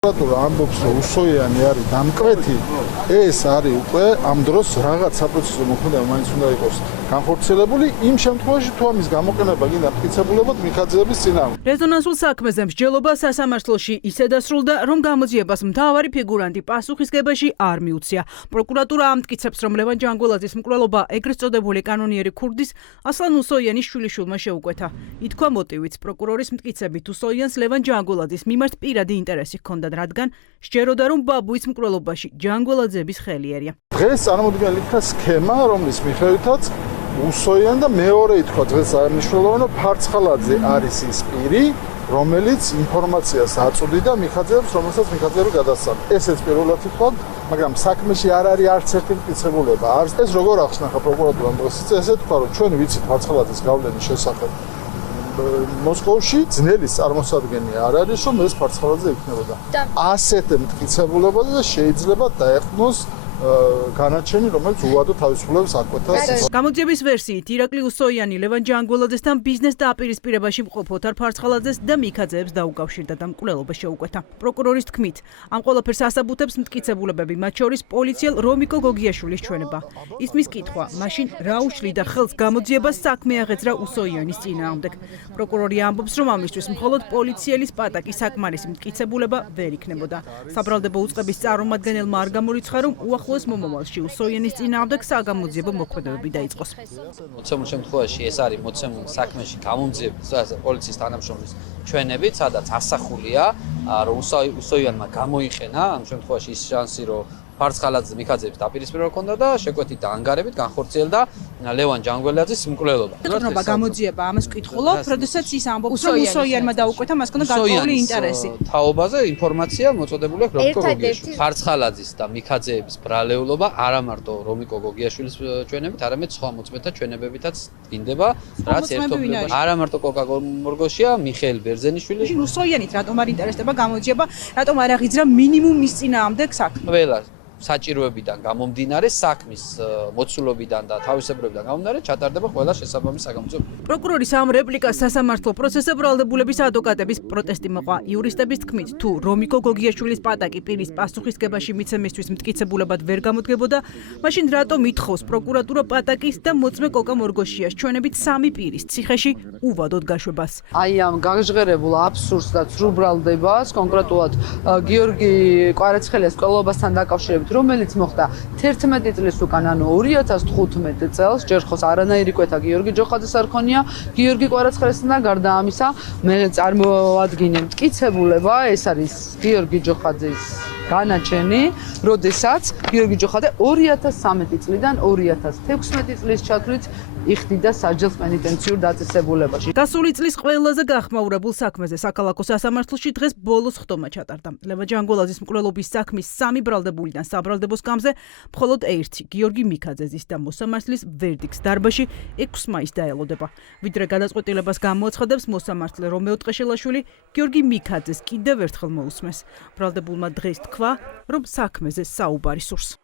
პროკურატურა ამბობს, რომ უსოიანი არის დამკვეთი, ეს არის უკვე ამ დროს რაღაც საპროცესო მოქმედება მაინც უნდა იყოს განხორციელებული იმ შემთხვევაში, თუ ამის გამოყენება გინდა მტკიცებულებად მიხაძეების წინააღმდეგ. რეზონანსულ საქმეზე მსჯელობა სასამართლოში ისე დასრულდა, რომ გამოძიებას მთავარი ფიგურანტი პასუხისგებაში არ მიუცია. პროკურატურა ამტკიცებს, რომ ლევან ჯანგველაძის მკვლელობა ეგრეთ წოდებული კანონიერი ქურდის ასლან უსოიანის შვილიშვილმა შეუკვეთა. ითქვა მოტივიც პროკურორის მტკიცებით უსოიანს ლევან ჯანგველაძის მიმართ პირადი ინტერესი ჰქონდა, რადგან სჯეროდა, რომ ბაბუის მკვლელობაში ჯანგველაძეების ხელი ერია. დღეს წარმოუდგენელი იქნა სქემა, რომლის მიხედვითაც უსოიან და მეორე ითქვა დღეს მნიშვნელოვანია, რომ ფარცხალაძე არის ის პირი, რომელიც ინფორმაციას აწვდიდა მიხაძეებს, რომელსაც მიხაძეები გადასცემდა. ესეც პირველად ითქვა, მაგრამ საქმეში არ არის არც ერთი მტკიცებულება. ეს როგორ ახსნა პროკურატურამ დღეს ესე თქვა, რომ ჩვენ ვიცით ფარცხალაძის გავლენის შესახებ მოსკოვში ძნელის წარმოსადგენია არ არის, რომ ეს ფარცხალაძე იქნებოდა. ასეთ მტკიცებულებაზე და შეიძლება დაეყნოს განაჩენი, რომელიც უვადო თავისუფლებას აკვეთა. გამოძიების ვერსიით ირაკლი უსოიანი ლევან ჯანგველაძესთან ბიზნეს დაპირისპირებაში მყოფ ოთარ ფარცხალაძეს და მიხაძეებს დაუკავშირდა და მკვლელობა შეუკვეთა. პროკურორის თქმით, ამ ყველაფერს ასაბუთებს მტკიცებულებები, მათ შორის პოლიციელ რომიკო გოგიაშვილის ჩვენება. ისმის კითხვა, მაშინ რა უშლიდა ხელს გამოძიებას საქმე აღეძრა უსოიანის წინააღმდეგ. პროკურორი ამბობს, რომ ამისთვის მხოლოდ პოლიციელის პატაკი საკმარისი მტკიცებულება ვერ იქნებოდა. საბრალდებო უწყების წარმომადგენელმა არ გამორიცხა, რომ უახლოეს მომავალში უსოიანის წინააღმდეგ საგამოძიებო მოქმედებები დაიწყოს. მოცემულ შემთხვევაში ეს არის მოცემულ საქმეში გამომძიების პოლიციის თანამშრომლის ჩვენებით, სადაც ასახულია, რომ უსოიანმა გამოიყენა ამ შემთხვევაში ის შანსი, რომ ფარცხალაძე მიხაძეებს დაპირისპირება ჰქონდა და შეკვეთით და ანგარებით განხორციელდა ლევან ჯანგველაძის მკვლელობა. ეწოდება გამოძიება ამას ვკითხულობ, როდესაც ის ამბობს, რომ უსოიანმა დაუკვეთა, მას ჰქონდა გარკვეული ინტერესი. თაობაზე ინფორმაცია მოწოდებული აქვს რომიკო გოგიაშვილის. ფარცხალაძის და მიხაძეების ბრალეულობა არა მარტო რომიკო გოგიაშვილის ჩვენებით, არამედ სხვა მოწმეთა ჩვენებებითაც დინდება, რაც ერთობლივად არა მარტო კოკა მორგოშია, მიხეილ ბერძენიშვილი. უსოიანით რატომ არ ინტერესდება გამოძიება, რატომ არ აღიძრა მინიმუმ მის წინააღმდეგ საქმე? ყველა საჭიროებიდან გამომდინარე, საქმის მოცულობიდან და თავისებურებიდან გამომდინარე, ჩატარდება ყველა შესაბამის საგამოძიებო. პროკურორის ამ რეპლიკას სასამართლო პროცესზე ბრალდებულების ადვოკატების პროტესტი მოყვა. იურისტების თქმით, თუ რომიკო გოგიაშვილის პატაკი პირის პასუხისგებაში მიცემისთვის მტკიცებულებად ვერ გამოდგებოდა, მაშინ რატომ ითხოვს პროკურატურა პატაკის და მოწმე კოკა მორგოშიას ჩვენებით სამი პირის ციხეში უვადოდ გაშვებას? აი ამ გაღჟღერებულ აბსურდს და ცრუ ბრალდებას, კონკრეტულად გიორგი კვარაცხელიას მკვლელობასთან დაკავშირებით, რომელიც მოხდა 11 წლის უკან, ანუ 2015 წელს, ჯერ ხოს არანაირი კვეთა გიორგი ჯოხაძეს არ ქონია, გიორგი კვარაცხელიასთან და გარდა ამისა, მე წარმოვადგინე მტკიცებულება, ეს არის გიორგი ჯოხაძის განაჩენი, როდესაც გიორგი ჯოხაძე 2013 წლიდან 2016 წლის ჩათვლით იხდიდა საჯელს პენიტენციურ დაწესებულებაში. გასული წლის ყველაზე გახმაურებულ საქმეზე საქალაქო სასამართლოში დღეს ბოლოს ხტომა ჩატარდა. ლევან ჯანგველაძის მკვლელობის საქმის სამი ბრალდებულიდან საბრალდებო სკამზე მხოლოდ ერთი, გიორგი მიხაძეს და მოსამართლის ვერდიქტს დარბაზში 6 მაისს დაელოდება. ვიდრე გადაწყვეტილებას გამოაცხადებს მოსამართლე რომეო ტყეშელაშვილი, გიორგი მიხაძეს კიდევ ერთხელ მოусმეს. ბრალდებულმა დღეს თქვა, რომ საქმეზე საუბარი სურს.